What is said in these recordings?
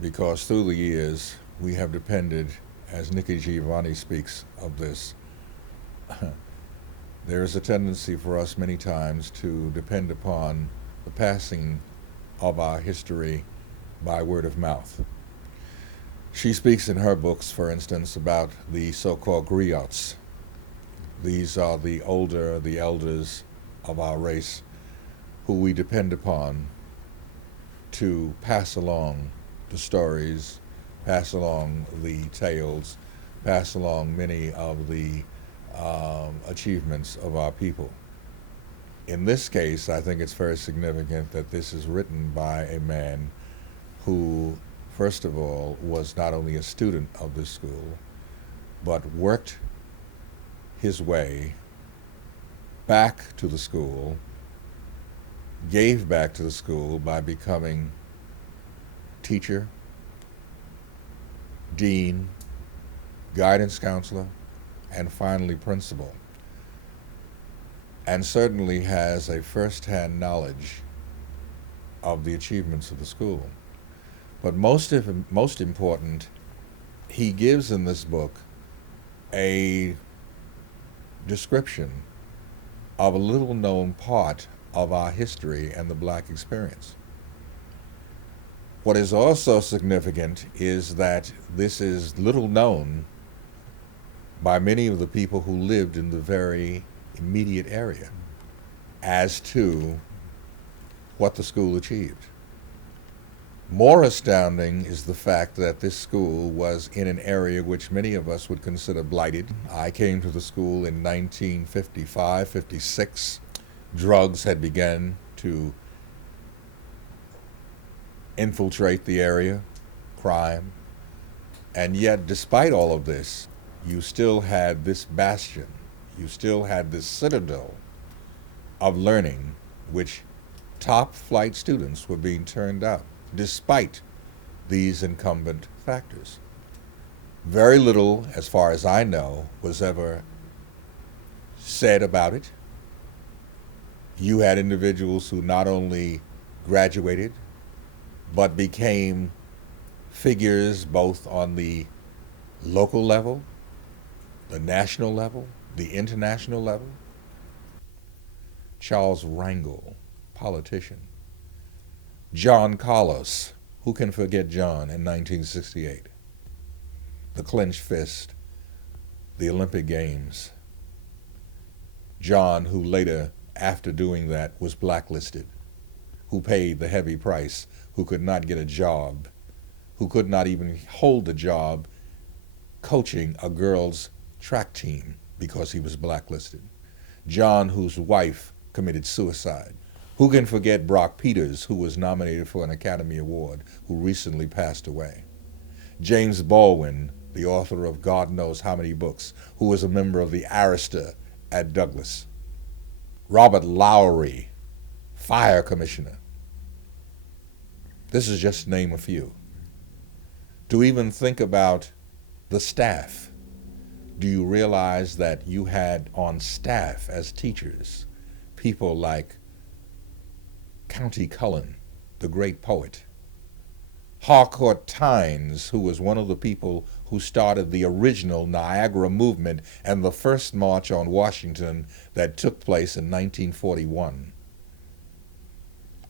because through the years we have depended, as Nikki Giovanni speaks of this, there is a tendency for us many times to depend upon the passing of our history by word of mouth. She speaks in her books, for instance, about the so-called griots. These are the elders of our race who we depend upon to pass along the stories, pass along the tales, pass along many of the achievements of our people. In this case, I think it's very significant that this is written by a man who, first of all, was not only a student of this school, but worked his way back to the school, gave back to the school by becoming teacher, dean, guidance counselor, and finally principal, and certainly has a first-hand knowledge of the achievements of the school. But most important, he gives in this book a description of a little known part of our history and the black experience. What is also significant is that this is little known by many of the people who lived in the very immediate area as to what the school achieved. More astounding is the fact that this school was in an area which many of us would consider blighted. I came to the school in 1955, 56. Drugs had begun to infiltrate the area, crime, and yet despite all of this, you still had this bastion, you still had this citadel of learning which top flight students were being turned out despite these incumbent factors. Very little, as far as I know, was ever said about it. You had individuals who not only graduated, but became figures both on the local level, the national level, the international level. Charles Rangel, politician. John Carlos, who can forget John in 1968? The clenched fist, the Olympic Games. John, who later, after doing that, was blacklisted, who paid the heavy price, who could not get a job, who could not even hold a job coaching a girls' track team because he was blacklisted. John, whose wife committed suicide. Who can forget Brock Peters, who was nominated for an Academy Award, who recently passed away? James Baldwin, the author of God knows how many books, who was a member of the Arista at Douglas. Robert Lowry, fire commissioner. This is just to name a few. To even think about the staff, do you realize that you had on staff as teachers people like County Cullen, the great poet, Harcourt Tynes, who was one of the people who started the original Niagara movement and the first march on Washington that took place in 1941.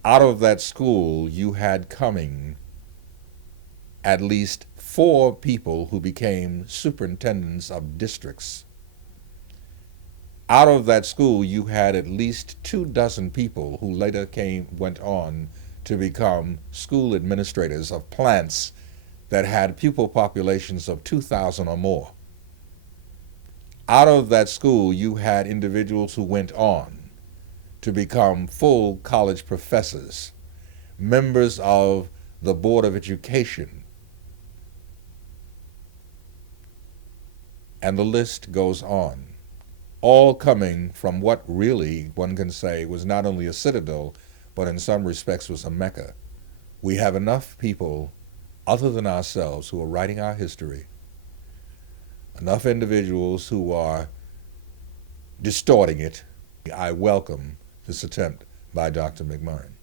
Out of that school, you had coming at least 4 people who became superintendents of districts. Out of that school, you had at least 24 people who later went on to become school administrators of plants that had pupil populations of 2,000 or more. Out of that school, you had individuals who went on to become full college professors, members of the Board of Education, and the list goes on. All coming from what really, one can say, was not only a citadel, but in some respects was a Mecca. We have enough people other than ourselves who are writing our history, enough individuals who are distorting it. I welcome this attempt by Dr. McMurrin.